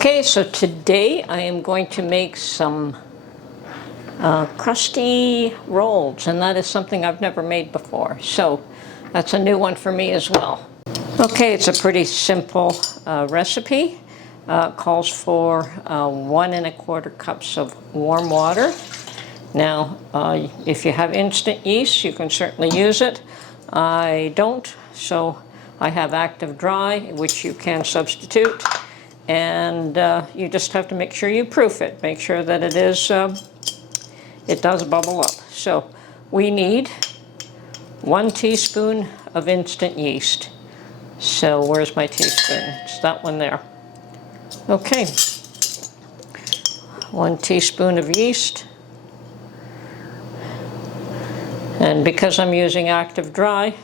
Okay, so today I am going to make some crusty rolls, and that is something I've never made before. So that's a new one for me as well. Okay, it's a pretty simple recipe. Calls for 1 1/4 cups of warm water. Now, if you have instant yeast, you can certainly use it. I don't, so I have active dry, which you can substitute. And you just have to make sure you proof it. Make sure that it does bubble up. So we need 1 teaspoon of instant yeast. So where's my teaspoon? It's that one there. Okay. 1 teaspoon of yeast. And because I'm using active dry,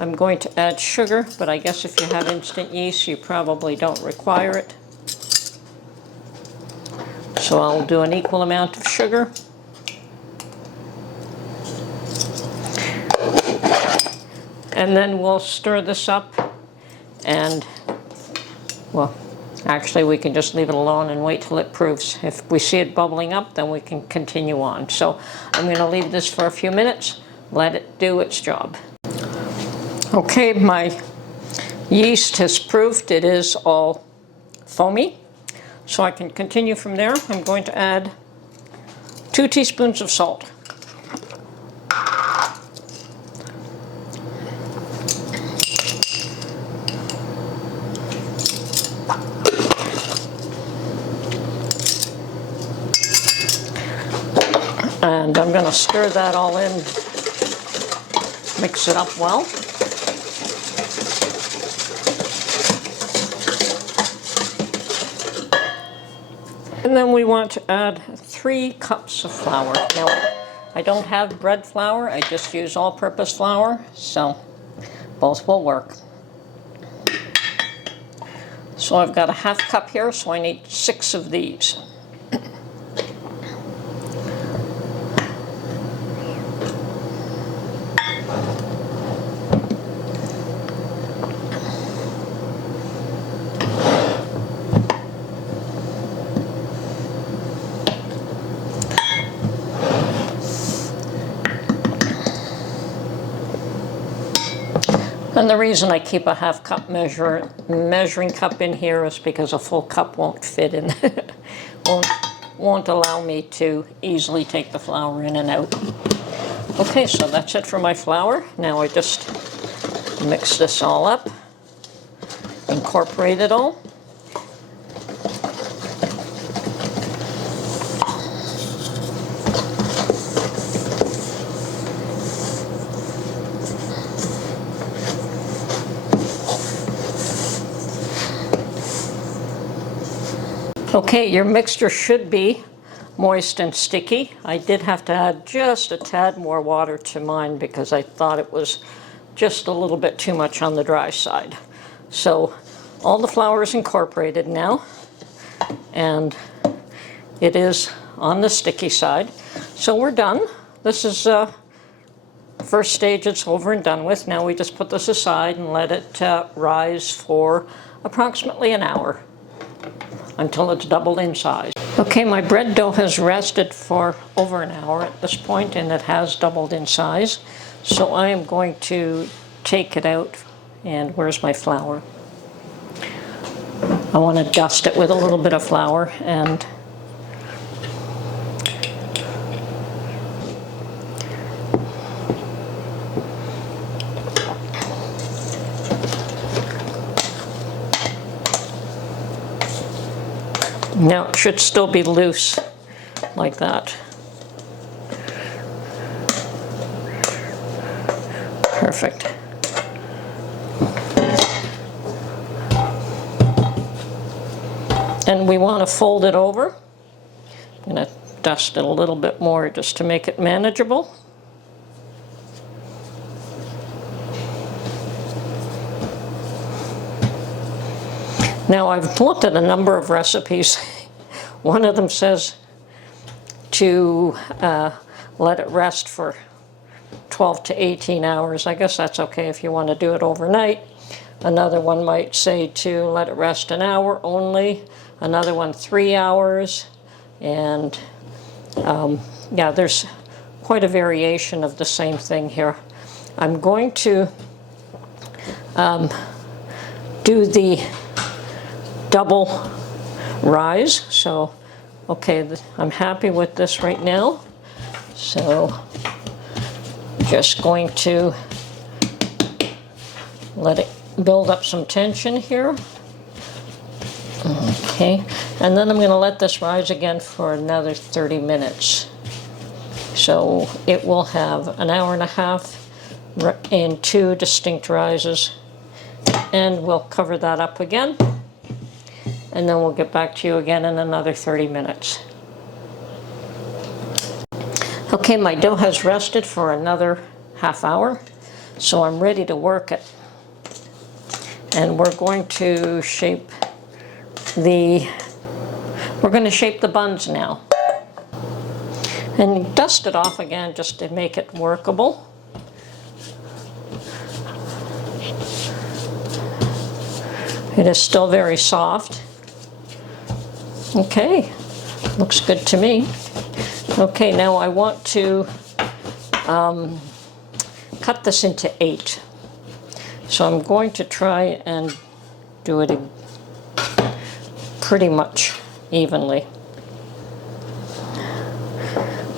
I'm going to add sugar, but I guess if you have instant yeast, you probably don't require it. So I'll do an equal amount of sugar. And then we'll stir this up, and, well, actually we can just leave it alone and wait till it proofs. If we see it bubbling up, then we can continue on. So I'm going to leave this for a few minutes, let it do its job. Okay, my yeast has proofed. It is all foamy, so I can continue from there. I'm going to add 2 teaspoons of salt. And I'm going to stir that all in, mix it up well. And then we want to add 3 cups of flour. Now, I don't have bread flour, I just use all-purpose flour, so both will work. So I've got a 1/2 cup here, so I need 6 of these. And the reason I keep a 1/2 cup measuring cup in here is because a full cup won't fit in. won't allow me to easily take the flour in and out. Okay, so that's it for my flour. Now I just mix this all up, incorporate it all. Okay, your mixture should be moist and sticky. I did have to add just a tad more water to mine because I thought it was just a little bit too much on the dry side. So all the flour is incorporated now, and it is on the sticky side. So we're done. This is first stage, it's over and done with. Now we just put this aside and let it rise for approximately an hour, until it's doubled in size. Okay, my bread dough has rested for over an hour at this point, and it has doubled in size. So I am going to take it out, and where's my flour? I want to dust it with a little bit of flour, and now it should still be loose, like that. Perfect. And we want to fold it over. I'm going to dust it a little bit more just to make it manageable. Now, I've looked at a number of recipes. One of them says to let it rest for 12 to 18 hours. I guess that's okay if you want to do it overnight. Another one might say to let it rest an hour only. another one 3 hours, and yeah, there's quite a variation of the same thing here. I'm going to do the double rise. So, okay, I'm happy with this right now. So, just going to let it build up some tension here. Okay, and then I'm going to let this rise again for another 30 minutes. So it will have an hour and a half in 2 distinct rises, and we'll cover that up again, and then we'll get back to you again in another 30 minutes. Okay, my dough has rested for another half hour, so I'm ready to work it. And we're going to shape the buns now. And dust it off again just to make it workable. It is still very soft. Okay, looks good to me. Okay, now I want to cut this into 8. So I'm going to try and do it pretty much evenly.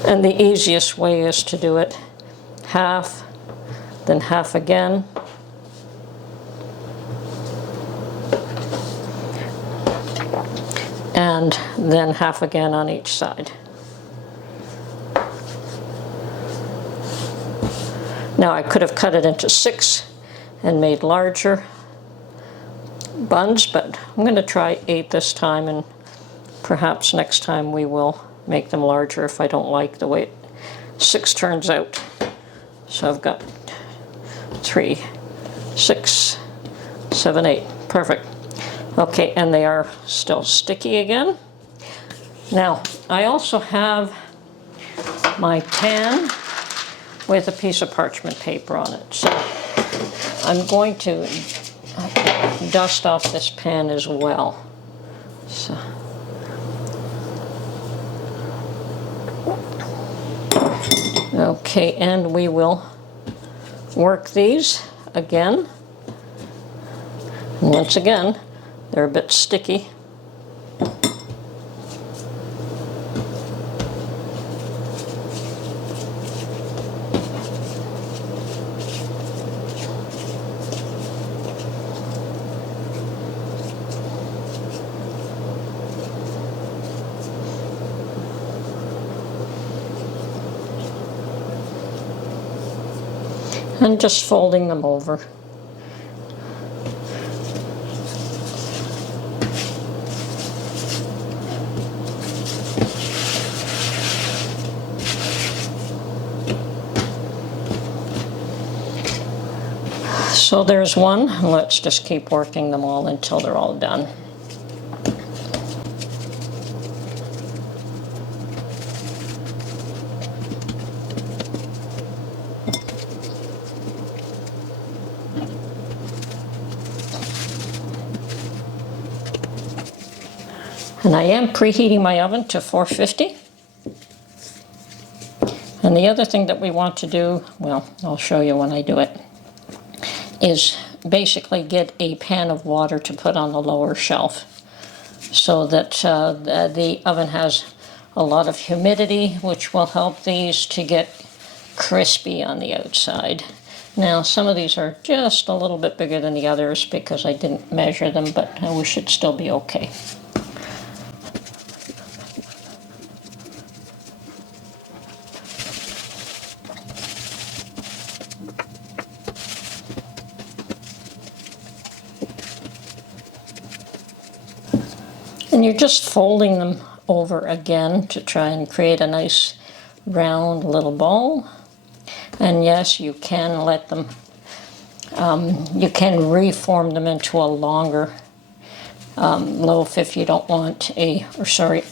And the easiest way is to do it half, then half again. And then half again on each side. Now I could have cut it into 6 and made larger buns, but I'm going to try 8 this time, and perhaps next time we will make them larger if I don't like the way 6 turns out. So I've got 3, 6, 7, 8. Perfect. Okay, and they are still sticky again. Now, I also have my pan with a piece of parchment paper on it. So I'm going to dust off this pan as well. So. Okay, and we will work these again. And once again, they're a bit sticky. And just folding them over. So there's one. Let's just keep working them all until they're all done. And I am preheating my oven to 450. And the other thing that we want to do, well, I'll show you when I do it, is basically get a pan of water to put on the lower shelf so that the oven has a lot of humidity, which will help these to get crispy on the outside. Now, some of these are just a little bit bigger than the others because I didn't measure them, but we should still be okay. And you're just folding them over again to try and create a nice round little ball. And yes, you can let them, you can reform them into a longer loaf if you don't want a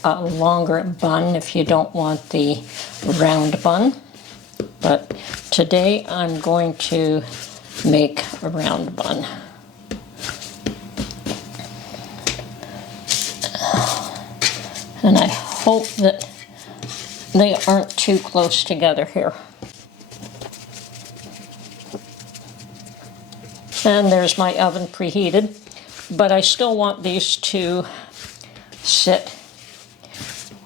longer bun if you don't want the round bun. But today I'm going to make a round bun. And I hope that they aren't too close together here. And there's my oven preheated, but I still want these to sit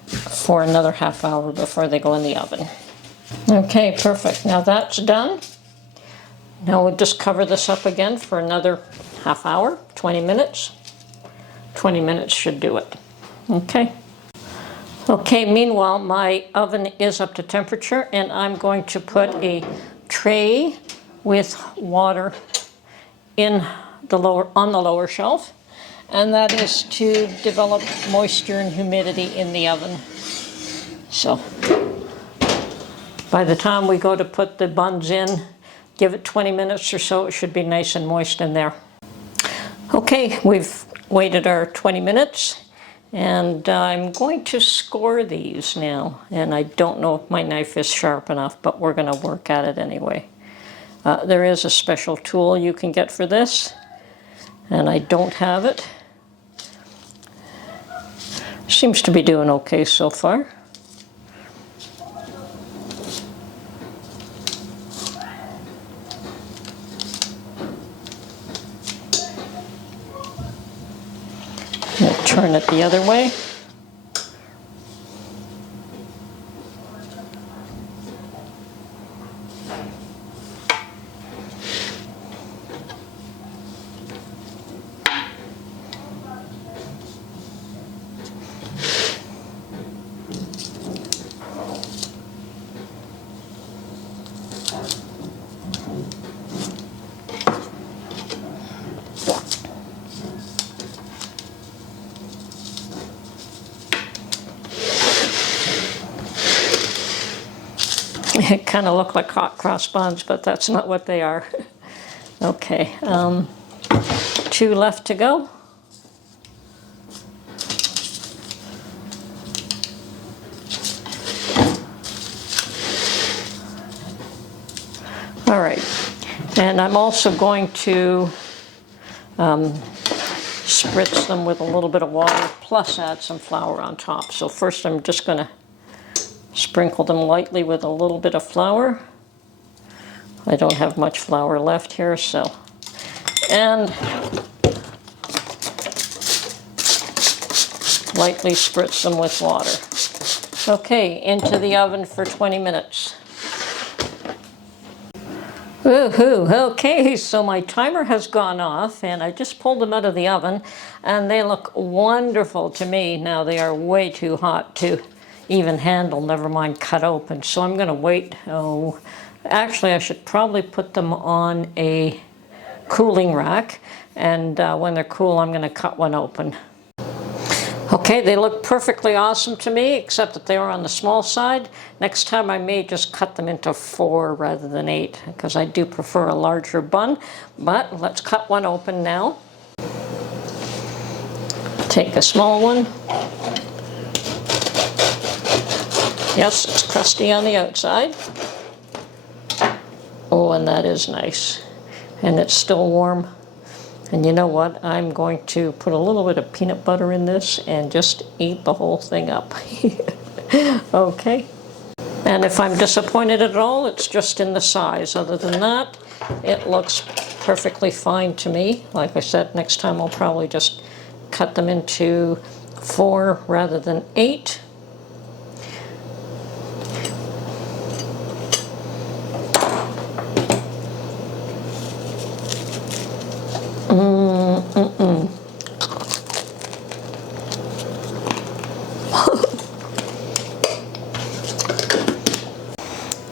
for another half hour before they go in the oven. Okay, perfect. Now that's done. Now we'll just cover this up again for another half hour, 20 minutes. 20 minutes should do it. Okay. Okay, meanwhile, my oven is up to temperature, and I'm going to put a tray with water in the on the lower shelf, and that is to develop moisture and humidity in the oven. So by the time we go to put the buns in, give it 20 minutes or so, it should be nice and moist in there. Okay, we've waited our 20 minutes, and I'm going to score these now, and I don't know if my knife is sharp enough, but we're going to work at it anyway. There is a special tool you can get for this, and I don't have it. Seems to be doing okay so far. We'll turn it the other way. It kind of look like hot cross buns, but that's not what they are. Okay, 2 left to go. All right, and I'm also going to spritz them with a little bit of water, plus add some flour on top. So first I'm just going to sprinkle them lightly with a little bit of flour. I don't have much flour left here, so. And lightly spritz them with water. Okay, into the oven for 20 minutes. Woohoo! Okay, so my timer has gone off, and I just pulled them out of the oven, and they look wonderful to me. Now they are way too hot to even handle, never mind cut open. So I'm going to wait. Oh, actually, I should probably put them on a cooling rack, and when they're cool, I'm going to cut one open. Okay, they look perfectly awesome to me, except that they are on the small side. Next time I may just cut them into 4 rather than 8, because I do prefer a larger bun. But let's cut one open now. Take a small one. Yes, it's crusty on the outside. Oh, and that is nice. And it's still warm. And you know what? I'm going to put a little bit of peanut butter in this and just eat the whole thing up. Okay. And if I'm disappointed at all, it's just in the size. Other than that, it looks perfectly fine to me. Like I said, next time I'll probably just cut them into 4 rather than 8.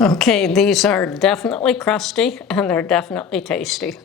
Okay, these are definitely crusty, and they're definitely tasty.